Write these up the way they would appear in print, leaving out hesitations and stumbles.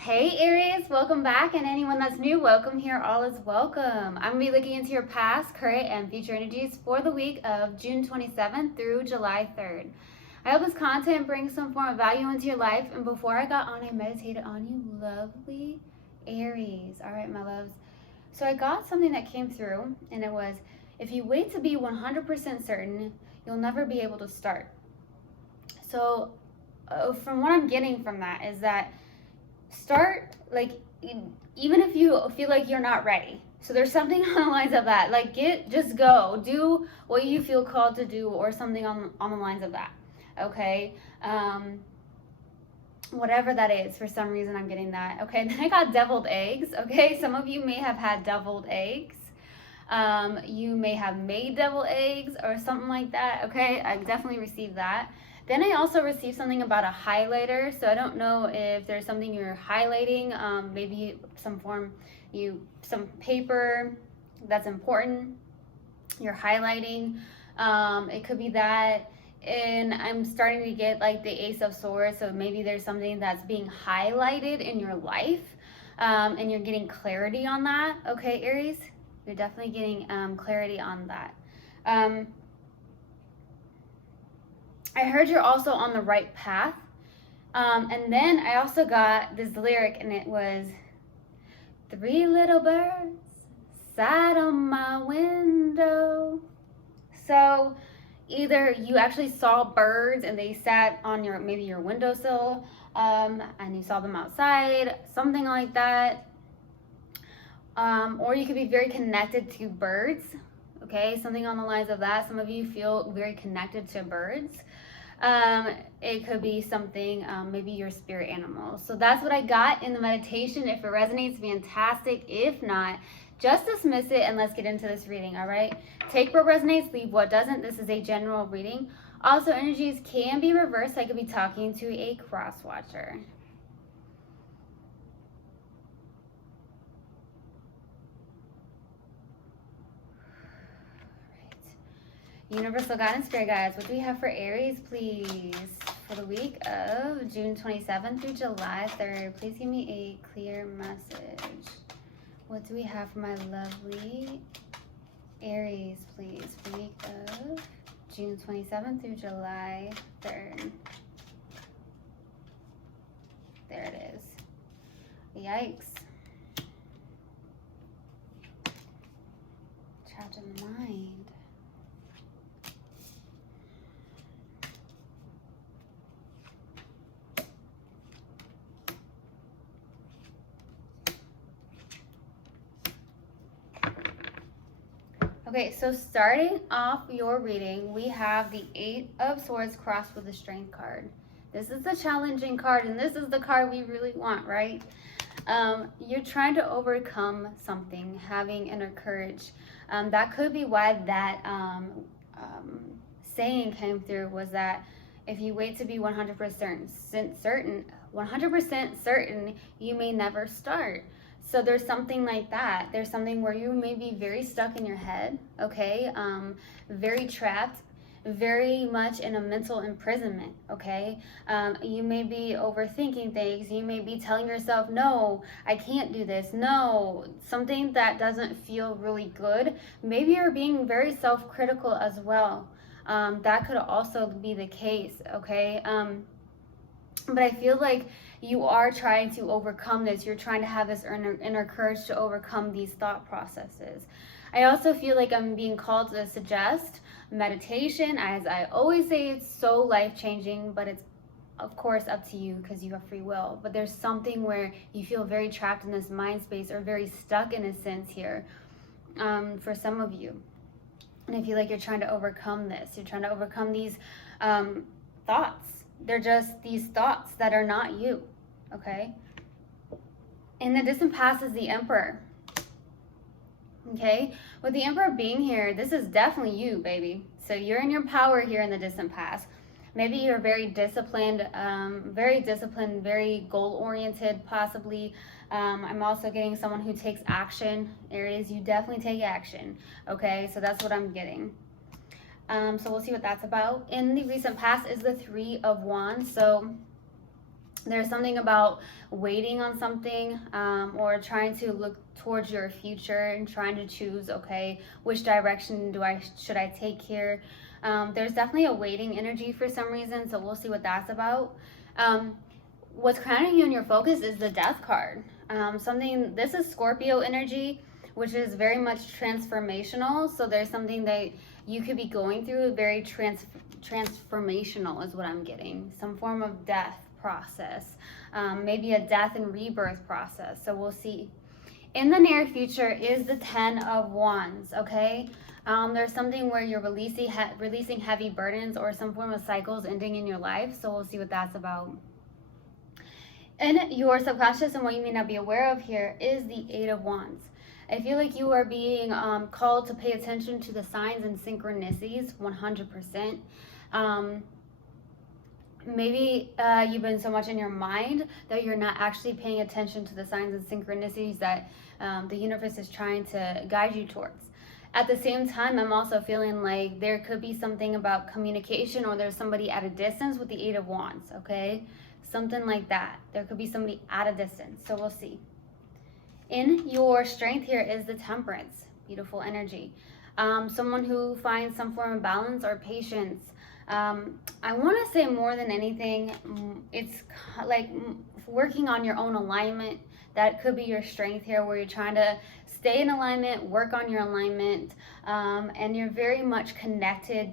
Hey Aries, welcome back, and anyone that's new, welcome here. All is welcome. I'm going to be looking into your past, current, and future energies for the week of June 27th through July 3rd. I hope this content brings some form of value into your life, and before I got on, I meditated on you, lovely Aries. All right, my loves. So I got something that came through, and it was, if you wait to be 100% certain, you'll never be able to start. So from what I'm getting from that is that start, like, even if you feel like you're not ready. So there's something on the lines of that, like, just go do what you feel called to do, or something on the lines of that. Okay. Whatever that is, for some reason I'm getting that. Okay. Then I got deviled eggs. Okay, some of you may have had deviled eggs. You may have made deviled eggs or something like that. Okay, I definitely received that. Then I also received something about a highlighter. So I don't know if there's something you're highlighting, maybe some paper that's important you're highlighting. It could be that. And I'm starting to get like the Ace of Swords. So maybe there's something that's being highlighted in your life, and you're getting clarity on that. Okay, Aries? You're definitely getting clarity on that. I heard you're also on the right path. And then I also got this lyric, and it was, "Three little birds sat on my window." So either you actually saw birds and they sat on maybe your windowsill, and you saw them outside, something like that. Or you could be very connected to birds. Okay, something on the lines of that. Some of you feel very connected to birds. It could be something, maybe your spirit animal. So that's what I got in the meditation. If it resonates, fantastic. If not, just dismiss it and let's get into this reading. All right, take what resonates, leave what doesn't. This is a general reading. Also, energies can be reversed. I could be talking to a cross watcher. Universal guidance, spirit guides, what do we have for Aries, please, for the week of June 27th through July 3rd? Please give me a clear message. What do we have for my lovely Aries, please, for the week of June 27th through July 3rd? There it is. Yikes. Trapped in the mind. Okay, so starting off your reading, we have the Eight of Swords crossed with the Strength card. This is the challenging card, and this is the card we really want, right? You're trying to overcome something, having inner courage. That could be why that saying came through, was that if you wait to be 100% certain, 100% certain, you may never start. So there's something like that. There's something where you may be very stuck in your head, okay? Very trapped, very much in a mental imprisonment, okay? You may be overthinking things. You may be telling yourself, no, I can't do this. No, something that doesn't feel really good. Maybe you're being very self-critical as well. That could also be the case, okay? But I feel like you are trying to overcome this. You're trying to have this inner courage to overcome these thought processes. I also feel like I'm being called to suggest meditation. As I always say, it's so life-changing, but it's of course up to you because you have free will. But there's something where you feel very trapped in this mind space, or very stuck in a sense here, for some of you. And I feel like you're trying to overcome this. You're trying to overcome these thoughts. They're just these thoughts that are not you, okay? In the distant past is the Emperor, okay? With the Emperor being here, this is definitely you, baby. So you're in your power here in the distant past. Maybe you're very disciplined, very goal-oriented, possibly. I'm also getting someone who takes action. Aries, you definitely take action, okay? So that's what I'm getting. So we'll see what that's about. In the recent past is the Three of Wands. So There's something about waiting on something, or trying to look towards your future and trying to choose, okay, which direction should I take here. There's definitely a waiting energy for some reason, so we'll see what that's about. What's grounding you in your focus is the Death card. This is Scorpio energy, which is very much transformational. So there's something that you could be going through, very transformational is what I'm getting. Some form of death process, maybe a death and rebirth process. So we'll see. In the near future is the 10 of Wands, okay? There's something where you're releasing heavy burdens or some form of cycles ending in your life. So we'll see what that's about. In your subconscious, and what you may not be aware of here, is the 8 of Wands. I feel like you are being called to pay attention to the signs and synchronicities 100%. Maybe you've been so much in your mind that you're not actually paying attention to the signs and synchronicities that the universe is trying to guide you towards. At the same time, I'm also feeling like there could be something about communication, or there's somebody at a distance with the 8 of Wands, okay? Something like that. There could be somebody at a distance, so we'll see. In your strength here is the Temperance, beautiful energy. Someone who finds some form of balance or patience. I want to say more than anything, it's like working on your own alignment. That could be your strength here, where you're trying to stay in alignment, work on your alignment, and you're very much connected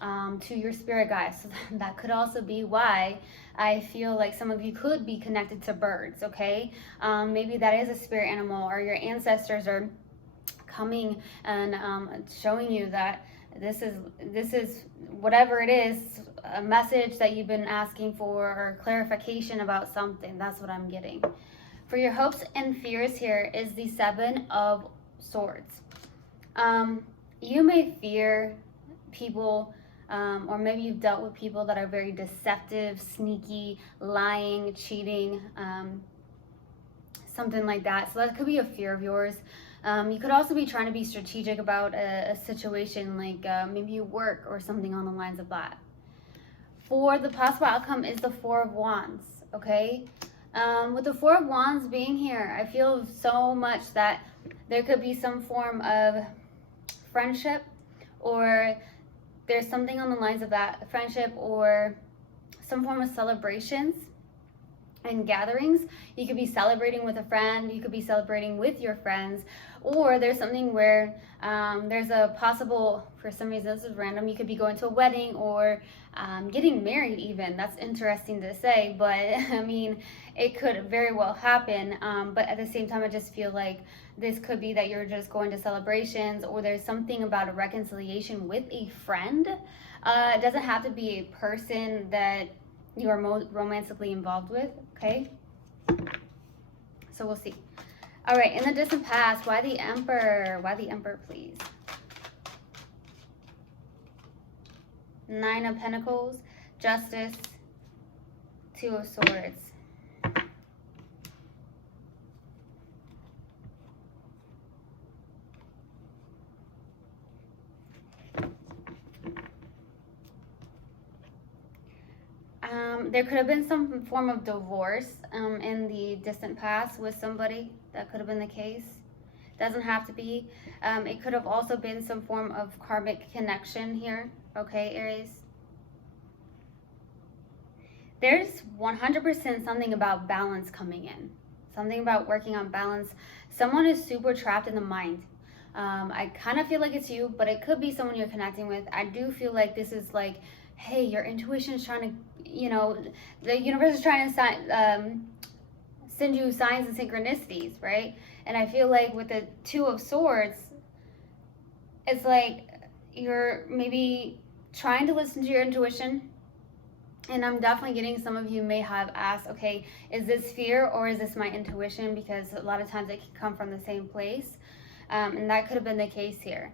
to your spirit guides. So that could also be why I feel like some of you could be connected to birds, okay? Maybe that is a spirit animal, or your ancestors are coming and showing you that this is whatever it is, a message that you've been asking for, or clarification about something. That's what I'm getting. For your hopes and fears here is the 7 of Swords. You may fear people, or maybe you've dealt with people that are very deceptive, sneaky, lying, cheating, something like that. So that could be a fear of yours. You could also be trying to be strategic about a situation, like maybe you work or something on the lines of that. For the possible outcome is the 4 of Wands, okay? With the 4 of Wands being here, I feel so much that there could be some form of friendship, or there's something on the lines of that friendship, or some form of celebrations and gatherings. You could be celebrating with a friend, you could be celebrating with your friends, or there's something where there's a possible, for some reason this is random, you could be going to a wedding, or getting married even. That's interesting to say, but I mean, it could very well happen, but at the same time I just feel like this could be that you're just going to celebrations, or there's something about a reconciliation with a friend. It doesn't have to be a person that you are romantically involved with, okay? So we'll see. All right, in the distant past, why the Emperor? Why the Emperor, please? 9 of Pentacles, Justice, 2 of Swords. There could have been some form of divorce in the distant past with somebody. That could have been the case. Doesn't have to be. It could have also been some form of karmic connection here. Okay, Aries. There's 100% something about balance coming in. Something about working on balance. Someone is super trapped in the mind. I kind of feel like it's you, but it could be someone you're connecting with. I do feel like this is like, hey, your intuition is trying to, you know, the universe is trying to send you signs and synchronicities, right? And I feel like with the 2 of Swords, it's like you're maybe trying to listen to your intuition. And I'm definitely getting some of you may have asked, okay, is this fear or is this my intuition? Because a lot of times it can come from the same place. And that could have been the case here.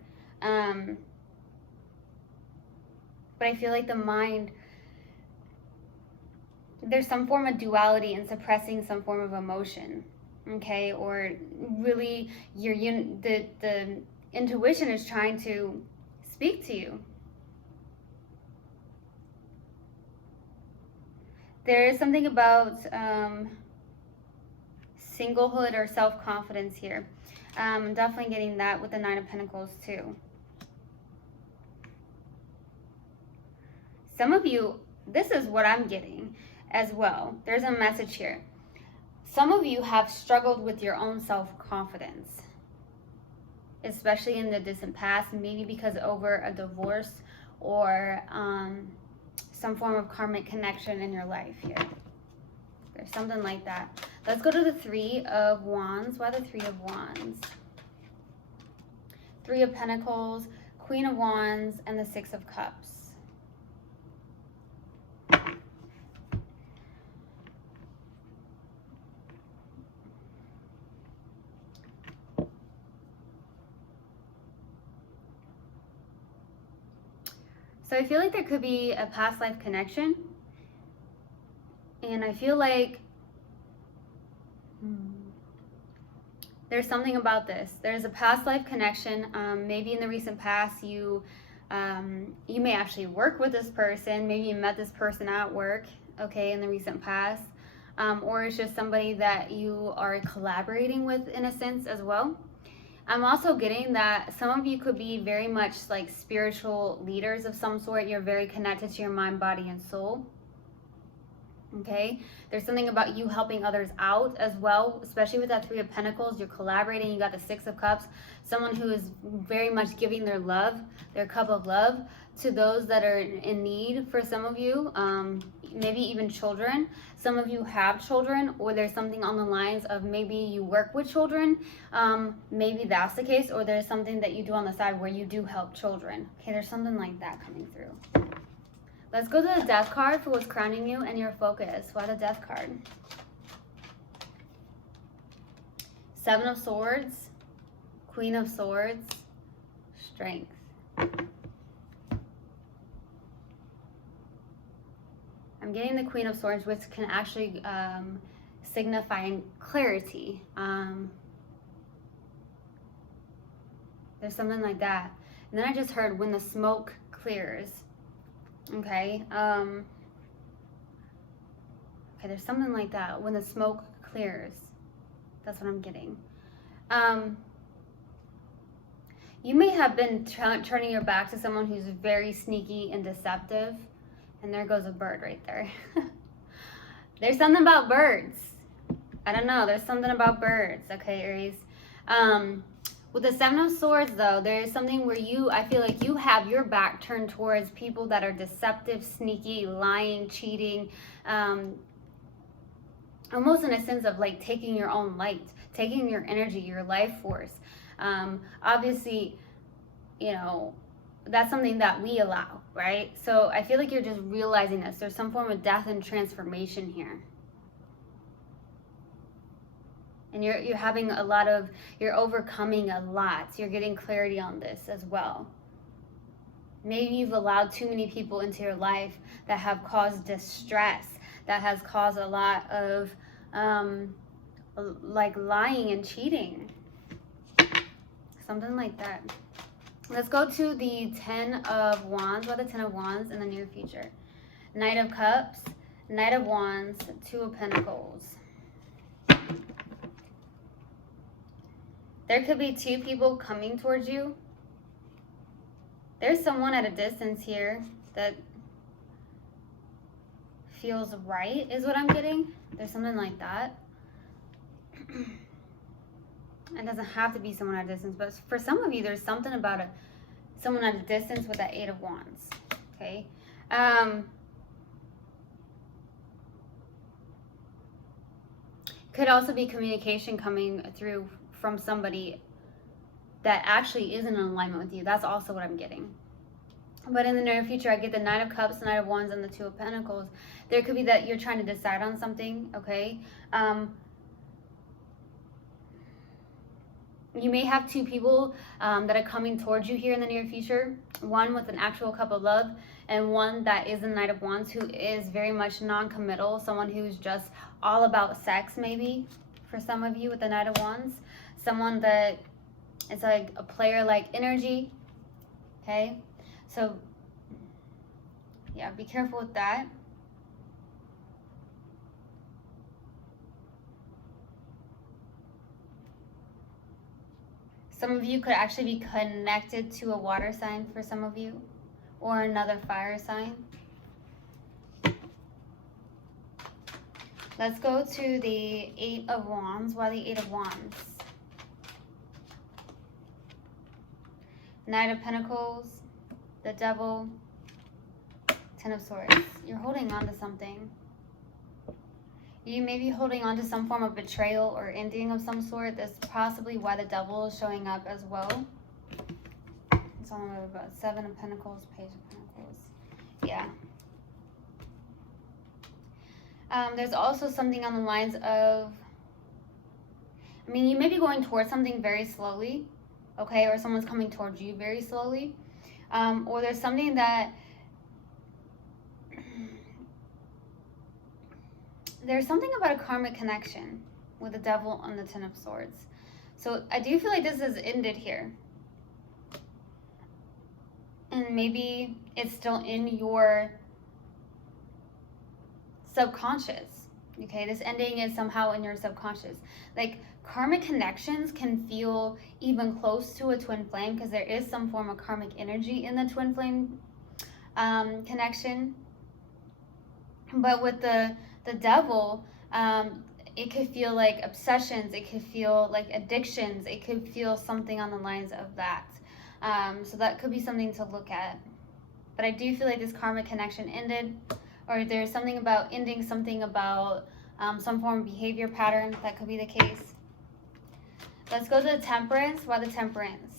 But I feel like the mind, there's some form of duality in suppressing some form of emotion, okay? Or really the intuition is trying to speak to you. There is something about singlehood or self-confidence here. I'm definitely getting that with the Nine of Pentacles too. Some of you, this is what I'm getting as well. There's a message here. Some of you have struggled with your own self-confidence, especially in the distant past, maybe because over a divorce or some form of karmic connection in your life here. There's something like that. Let's go to the Three of Wands. Why the Three of Wands? Three of Pentacles, Queen of Wands, and the Six of Cups. So I feel like there could be a past life connection. And I feel like there's something about this. There's a past life connection. Maybe in the recent past, you may actually work with this person. Maybe you met this person at work, okay, in the recent past. Or it's just somebody that you are collaborating with in a sense as well. I'm also getting that some of you could be very much like spiritual leaders of some sort. You're very connected to your mind, body, and soul. Okay, there's something about you helping others out as well, especially with that Three of Pentacles. You're collaborating. You got the Six of Cups. Someone who is very much giving their love, their cup of love, to those that are in need. For some of you, maybe even children. Some of you have children, or there's something on the lines of maybe you work with children. Maybe that's the case, or there's something that you do on the side where you do help children. Okay, there's something like that coming through. Let's go to the Death card for what's crowning you and your focus. Why the Death card? Seven of Swords, Queen of Swords, Strength. I'm getting the Queen of Swords, which can actually signify clarity. There's something like that. And then I just heard when the smoke clears. Okay, okay, there's something like that. When the smoke clears, that's what I'm getting. You may have been turning your back to someone who's very sneaky and deceptive, and there goes a bird right there. There's something about birds. I don't know, there's something about birds, okay, Aries. With the Seven of Swords, though, there is something where I feel like you have your back turned towards people that are deceptive, sneaky, lying, cheating, almost in a sense of like taking your own light, taking your energy, your life force. Obviously, you know, that's something that we allow, right? So I feel like you're just realizing this. There's some form of death and transformation here. And you're having you're overcoming a lot. You're getting clarity on this as well. Maybe you've allowed too many people into your life that have caused distress, that has caused a lot of like lying and cheating. Something like that. Let's go to the Ten of Wands. What are the Ten of Wands in the near future? Knight of Cups, Knight of Wands, Two of Pentacles. There could be two people coming towards you. There's someone at a distance here that feels right, is what I'm getting. There's something like that. It doesn't have to be someone at a distance, but for some of you, there's something about someone at a distance with that Eight of Wands. Okay. Could also be communication coming through from somebody that actually isn't in alignment with you. That's also what I'm getting. But in the near future, I get the Nine of Cups, the Knight of Wands, and the Two of Pentacles. There could be that you're trying to decide on something, okay? You may have two people that are coming towards you here in the near future. One with an actual cup of love, and one that is the Knight of Wands, who is very much non-committal. Someone who's just all about sex, maybe, for some of you with the Knight of Wands. Someone that is like a player-like energy, okay? So, yeah, be careful with that. Some of you could actually be connected to a water sign for some of you, or another fire sign. Let's go to the Eight of Wands. Why the Eight of Wands? Knight of Pentacles, the Devil, Ten of Swords. You're holding on to something. You may be holding on to some form of betrayal or ending of some sort. That's possibly why the Devil is showing up as well. It's all about Seven of Pentacles, Page of Pentacles. Yeah. There's also something on the lines of, I mean, you may be going towards something very slowly, okay? Or someone's coming towards you very slowly. Or there's something that, there's something about a karmic connection with the Devil and the Ten of Swords. So I do feel like this has ended here. And maybe it's still in your subconscious. Okay, this ending is somehow in your subconscious. Like, karmic connections can feel even close to a twin flame because there is some form of karmic energy in the twin flame connection. But with the Devil, it could feel like obsessions, it could feel like addictions, it could feel something on the lines of that. So that could be something to look at. But I do feel like this karmic connection ended, or there's something about ending, something about some form of behavior pattern. That could be the case. Let's go to the Temperance. Why the Temperance?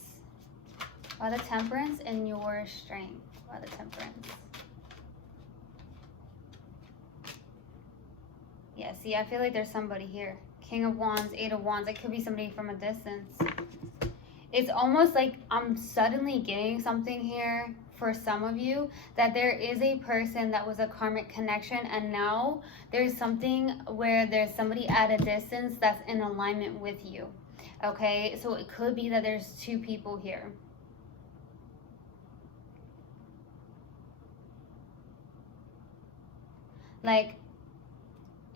Why the Temperance and your strength? Why the Temperance? Yeah, see, I feel like there's somebody here. King of Wands, Eight of Wands. It could be somebody from a distance. It's almost like I'm suddenly getting something here for some of you, that there is a person that was a karmic connection, and now there's something where there's somebody at a distance that's in alignment with you. Okay, so it could be that there's two people here. Like,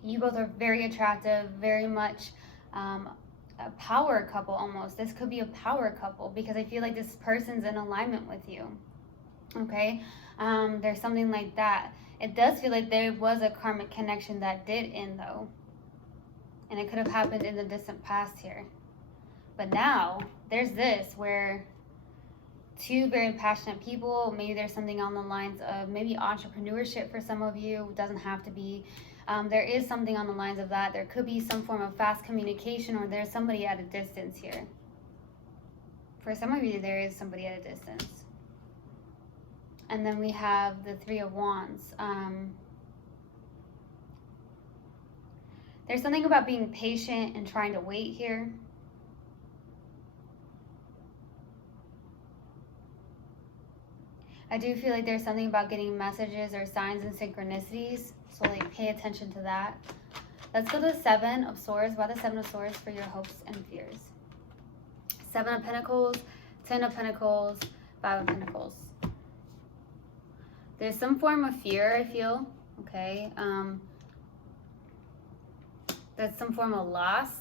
you both are very attractive, very much a power couple almost. This could be a power couple because I feel like this person's in alignment with you. Okay, there's something like that. It does feel like there was a karmic connection that did end though, and it could have happened in the distant past here. But now there's this where two very passionate people, maybe there's something on the lines of maybe entrepreneurship for some of you. It doesn't have to be. There is something on the lines of that. There could be some form of fast communication, or there's somebody at a distance here. For some of you, there is somebody at a distance. And then we have the Three of Wands. There's something about being patient and trying to wait here. I do feel like there's something about getting messages or signs and synchronicities. So like pay attention to that. Let's go to the Seven of Swords. Why the Seven of Swords for your hopes and fears? Seven of Pentacles, Ten of Pentacles, Five of Pentacles. There's some form of fear, I feel. Okay. That's some form of loss.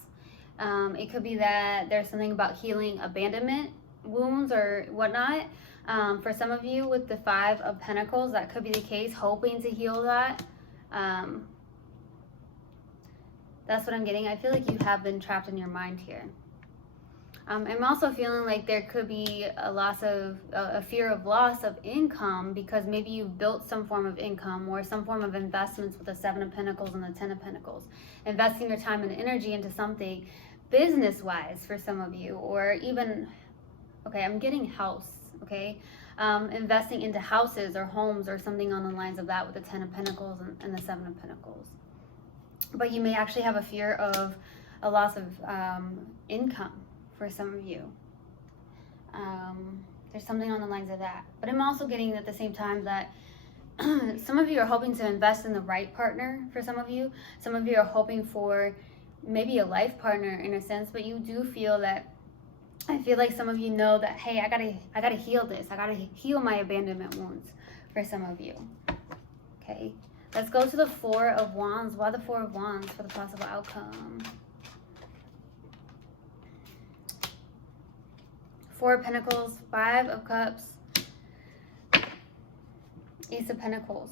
It could be that there's something about healing abandonment wounds or whatnot. For some of you with the Five of Pentacles, that could be the case, hoping to heal that. That's what I'm getting. I feel like you have been trapped in your mind here. I'm also feeling like there could be a fear of loss of income because maybe you've built some form of income or some form of investments with the Seven of Pentacles and the Ten of Pentacles. Investing your time and energy into something business-wise for some of you, or even, okay, I'm getting house, okay? Investing into houses or homes or something on the lines of that with the Ten of Pentacles and the Seven of Pentacles. But you may actually have a fear of a loss of income for some of you. There's something on the lines of that. But I'm also getting at the same time that some of you are hoping to invest in the right partner for some of you. Some of you are hoping for maybe a life partner in a sense, but you do feel that, I feel like some of you know that, hey, I gotta heal this. I gotta heal my abandonment wounds for some of you. Okay, let's go to the Four of Wands. Why the Four of Wands for the possible outcome? Four of Pentacles, Five of Cups, Ace of Pentacles.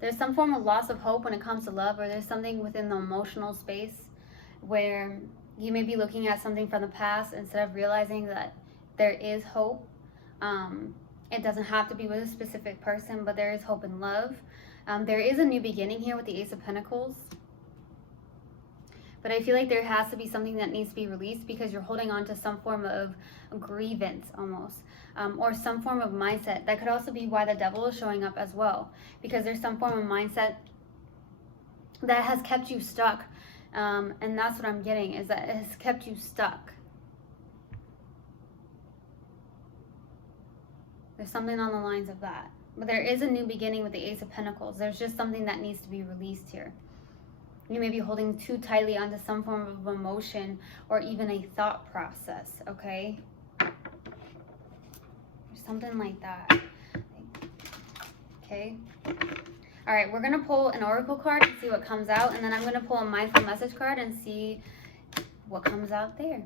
There's some form of loss of hope when it comes to love, or there's something within the emotional space where you may be looking at something from the past instead of realizing that there is hope. It doesn't have to be with a specific person, but there is hope in love. There is a new beginning here with the Ace of Pentacles. But I feel like there has to be something that needs to be released because you're holding on to some form of grievance almost, or some form of mindset. That could also be why the Devil is showing up as well, because there's some form of mindset that has kept you stuck. And that's what I'm getting, is that it has kept you stuck. There's something on the lines of that. But there is a new beginning with the Ace of Pentacles. There's just something that needs to be released here. You may be holding too tightly onto some form of emotion or even a thought process, okay? There's something like that. Okay? All right, we're going to pull an oracle card and see what comes out. And then I'm going to pull a mindful message card and see what comes out there.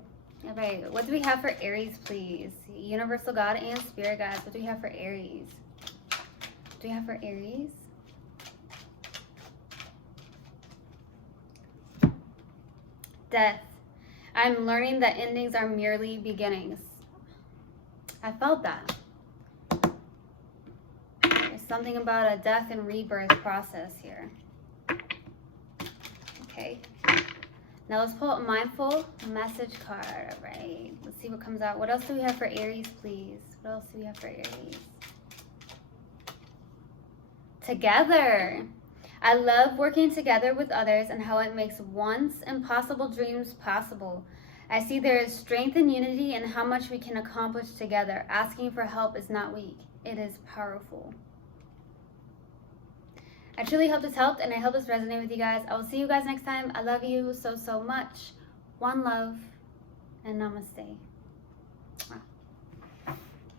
All right, what do we have for Aries, please? Universal God and Spirit Guides, what do we have for Aries? What do we have for Aries? Death. I'm learning that endings are merely beginnings. I felt that. There's something about a death and rebirth process here. Okay. Now let's pull a mindful message card. All right. Let's see what comes out. What else do we have for Aries, please? What else do we have for Aries? Together. I love working together with others and how it makes once impossible dreams possible. I see there is strength in unity and how much we can accomplish together. Asking for help is not weak. It is powerful. I truly hope this helped, and I hope this resonated with you guys. I will see you guys next time. I love you so, so much. One love, and namaste.